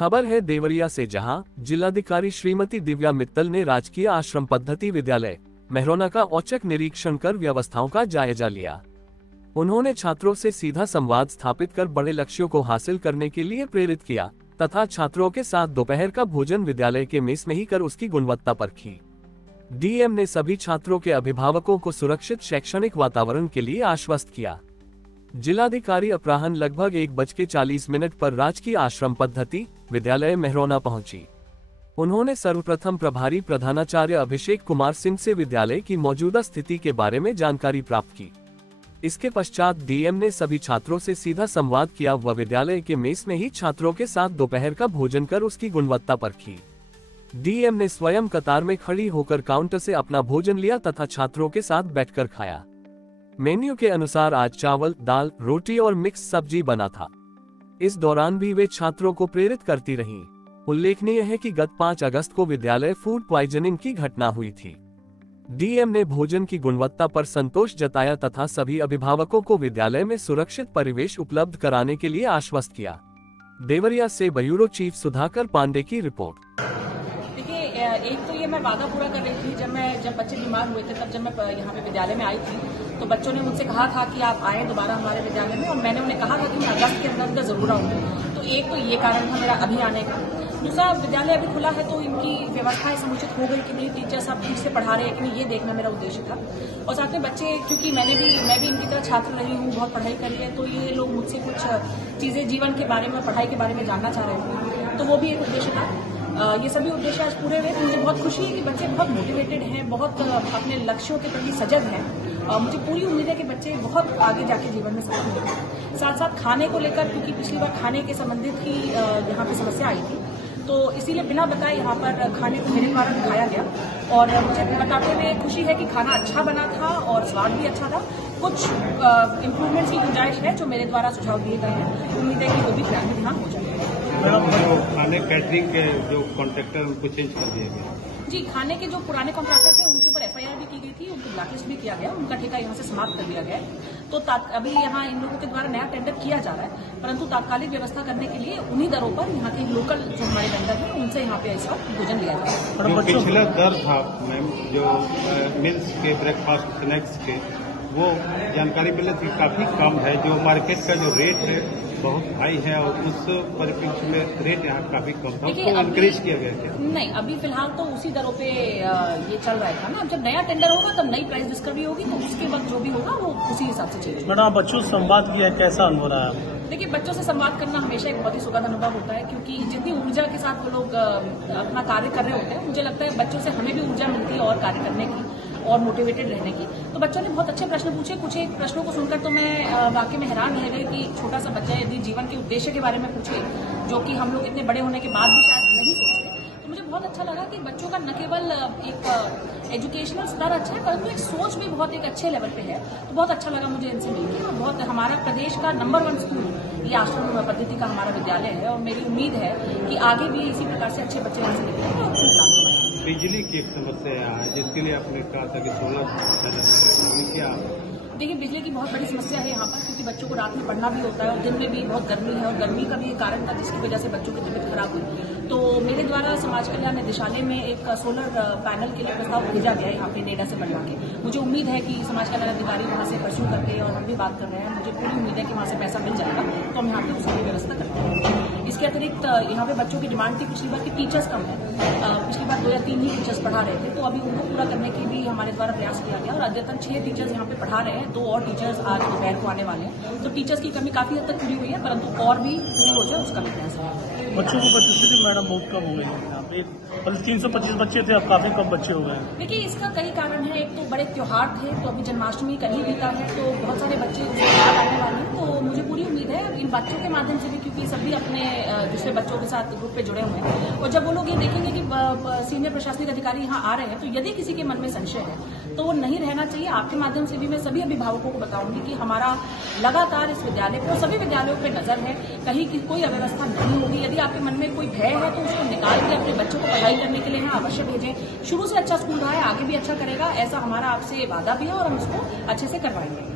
खबर है देवरिया से, जहां जिलाधिकारी श्रीमती दिव्या मित्तल ने राजकीय आश्रम पद्धति विद्यालय मेहरौना का औचक निरीक्षण कर व्यवस्थाओं का जायजा लिया। उन्होंने छात्रों से सीधा संवाद स्थापित कर बड़े लक्ष्यों को हासिल करने के लिए प्रेरित किया तथा छात्रों के साथ दोपहर का भोजन विद्यालय के मेस में ही कर उसकी गुणवत्ता परखी। डीएम ने सभी छात्रों के अभिभावकों को सुरक्षित शैक्षणिक वातावरण के लिए आश्वस्त किया। जिलाधिकारी अपराह्न लगभग 1:40 पर राजकीय आश्रम पद्धति विद्यालय मेहरौना पहुंची। उन्होंने सर्वप्रथम प्रभारी प्रधानाचार्य अभिषेक कुमार सिंह से विद्यालय की मौजूदा स्थिति के बारे में जानकारी प्राप्त की। इसके पश्चात डीएम ने सभी छात्रों से सीधा संवाद किया व विद्यालय के मेस में ही छात्रों के साथ दोपहर का भोजन कर उसकी गुणवत्ता परखी। डीएम ने स्वयं कतार में खड़ी होकर काउंटर से अपना भोजन लिया तथा छात्रों के साथ बैठकर खाया। मेन्यू के अनुसार आज चावल, दाल, रोटी और मिक्स सब्जी बना था। इस दौरान भी वे छात्रों को प्रेरित करती रहीं। उल्लेखनीय है कि गत 5 अगस्त को विद्यालय फूड पॉइजनिंग की घटना हुई थी। डीएम ने भोजन की गुणवत्ता पर संतोष जताया तथा सभी अभिभावकों को विद्यालय में सुरक्षित परिवेश उपलब्ध कराने के लिए आश्वस्त किया। देवरिया से ब्यूरो चीफ सुधाकर पांडे की रिपोर्ट। देखिए, एक तो ये मैं वादा पूरा कर रही थी। जब बच्चे बीमार हुए थे, तब जब मैं यहाँ पे विद्यालय में आई थी तो बच्चों ने मुझसे कहा था कि आप आए दोबारा हमारे विद्यालय में, और मैंने उन्हें कहा था कि मैं अगस्त के अंदर जरूर आऊंगी। तो एक तो ये कारण था मेरा अभी आने का। दूसरा, विद्यालय अभी खुला है तो इनकी व्यवस्थाएं समुचित हो गई कि नहीं, टीचर्स अब ठीक से पढ़ा रहे हैं कि नहीं, ये देखना मेरा उद्देश्य था। और साथ में बच्चे, क्योंकि मैं भी इनकी तरह छात्र रही हूँ, बहुत पढ़ाई करी है, तो ये लोग मुझसे कुछ चीजें जीवन के बारे में, पढ़ाई के बारे में जानना चाह रहे थे, तो वो भी एक उद्देश्य था। ये सभी उद्देश्य आज पूरे हुए। मुझे बहुत खुशी है कि बच्चे बहुत मोटिवेटेड हैं, बहुत अपने लक्ष्यों के प्रति सजग हैं, और मुझे पूरी उम्मीद है कि बच्चे बहुत आगे जाके जीवन में सफल होंगे। साथ साथ खाने को लेकर, क्योंकि पिछली बार खाने के संबंधित ही यहाँ पे समस्या आई थी, तो इसीलिए बिना बताए यहाँ पर खाने को मेरे द्वारा दिखाया गया, और मुझे बताते हुए खुशी है कि खाना अच्छा बना था और स्वाद भी अच्छा था। कुछ इम्प्रूवमेंट्स की गुंजाइश है जो मेरे द्वारा सुझाव दिए गए हैं। उम्मीद है कि वो भी ध्यान हो जाएगा। खाने कैटरिंग के जो कॉन्ट्रैक्टर उनको चेंज कर दिया गया। जी, खाने के जो पुराने कॉन्ट्रैक्टर थे उनके ऊपर एफआईआर भी की गई थी, उनको ब्लैकलिस्ट भी किया गया, उनका ठेका यहाँ से समाप्त कर दिया गया। तो अभी यहाँ इन लोगों के द्वारा नया टेंडर किया जा रहा है, परंतु तात्कालिक व्यवस्था करने के लिए उन्हीं दरों पर यहाँ के लोकल जो हमारे वेंडर हैं उनसे यहाँ पे इस वक्त भोजन लिया जाए। जो पिछला दर था मैम, जो मिल्स के, ब्रेकफास्ट, स्नैक्स के, वो जानकारी मिले थी काफी कम है। जो मार्केट का जो रेट है बहुत हाई है, और उस परिप्रेक्ष्य में रेट यहाँ काफी कम था, उसको इंक्रीज किया गया क्या? नहीं, अभी फिलहाल तो उसी दरों पे ये चल रहा था ना। जब नया टेंडर होगा तब नई प्राइस डिस्कवरी होगी, तो उसके बाद जो भी होगा वो उसी हिसाब से चेंज। मैडम, बच्चों से संवाद किया, कैसा अनुभव रहा है? देखिए, बच्चों से संवाद करना हमेशा एक बहुत ही सुखद अनुभव होता है, क्योंकि जितनी ऊर्जा के साथ वो लोग अपना कार्य कर रहे होते हैं, मुझे लगता है बच्चों से हमें भी ऊर्जा मिलती है और कार्य करने की और मोटिवेटेड रहने की। तो बच्चों ने बहुत अच्छे प्रश्न पूछे। कुछ एक प्रश्नों को सुनकर तो मैं वाकई में हैरान रह गई कि छोटा सा बच्चा यदि जीवन के उद्देश्य के बारे में पूछे, जो कि हम लोग इतने बड़े होने के बाद भी शायद नहीं सोचते, तो मुझे बहुत अच्छा लगा कि बच्चों का न केवल एक एजुकेशनल स्तर अच्छा है, परंतु एक सोच भी बहुत एक अच्छे लेवल पे है। तो बहुत अच्छा लगा मुझे इनसे मिलकर, और बहुत हमारा प्रदेश का नंबर 1 स्कूल ये आश्रम पद्धति का हमारा विद्यालय है, और मेरी उम्मीद है कि आगे भी इसी प्रकार से अच्छे बच्चे यहाँ से निकलेंगे और खूब लाभ होगा। बिजली की एक समस्या है जिसके लिए आपने कहा था कि 16 क्या? देखिए, बिजली की बहुत बड़ी समस्या है यहाँ पर, क्योंकि बच्चों को रात में पढ़ना भी होता है और दिन में भी बहुत गर्मी है, और गर्मी का भी एक कारण था जिसकी वजह से बच्चों की तबीयत खराब हुई। तो मेरे द्वारा समाज कल्याण निदेशालय में एक सोलर पैनल के लिए प्रस्ताव भेजा गया है यहाँ पे नेडा से बनवा के। मुझे उम्मीद है कि समाज कल्याण अधिकारी वहाँ से परस्यू करके, और हम भी बात कर रहे हैं, मुझे पूरी उम्मीद है कि वहाँ से पैसा मिल जाएगा, तो हम यहाँ पे उसकी व्यवस्था करते हैं। इसके अतिरिक्त यहाँ पे बच्चों की डिमांड थी पिछली बार की टीचर्स कम है। पिछली बार 2 या 3 ही टीचर्स पढ़ा रहे थे, तो अभी उनको पूरा करने की भी हमारे द्वारा प्रयास किया गया, और अद्यतन 6 टीचर्स यहाँ पे पढ़ा रहे हैं, 2 और टीचर्स आज दोपहर को आने वाले हैं। तो टीचर्स की कमी काफी हद तक पूरी हुई है, परंतु और भी पूरी हो जाए उसका भी प्रयास है। बच्चों को उपस्थिति मैडम बहुत कम हो गई है यहाँ पे, 325 बच्चे थे, अब काफी कम बच्चे हो गए। देखिए, इसका कई कारण है। एक तो बड़े त्योहार थे, तो अभी जन्माष्टमी कल ही बीता है, तो बहुत सारे बच्चे याद आने वाले हैं। तो मुझे पूरी उम्मीद है इन बच्चों के माध्यम से भी, क्योंकि सभी अपने दूसरे बच्चों के साथ ग्रुप पे जुड़े हुए हैं, और जब वो लोग ये देखेंगे कि सीनियर प्रशासनिक अधिकारी यहाँ आ रहे हैं, तो यदि किसी के मन में संशय है तो वो नहीं रहना चाहिए। आपके माध्यम से भी मैं सभी अभिभावकों को बताऊंगी कि हमारा लगातार इस विद्यालय पर, सभी विद्यालयों पर नजर है, कहीं की कोई अव्यवस्था नहीं होगी। यदि आपके मन में कोई भय है तो उसको निकाल के अपने बच्चों को पढ़ाई करने के लिए यहाँ अवश्य भेजें। शुरू से अच्छा स्कूल रहा है, आगे भी अच्छा करेगा, ऐसा हमारा आपसे वादा भी है, और हम इसको अच्छे से करवाएंगे।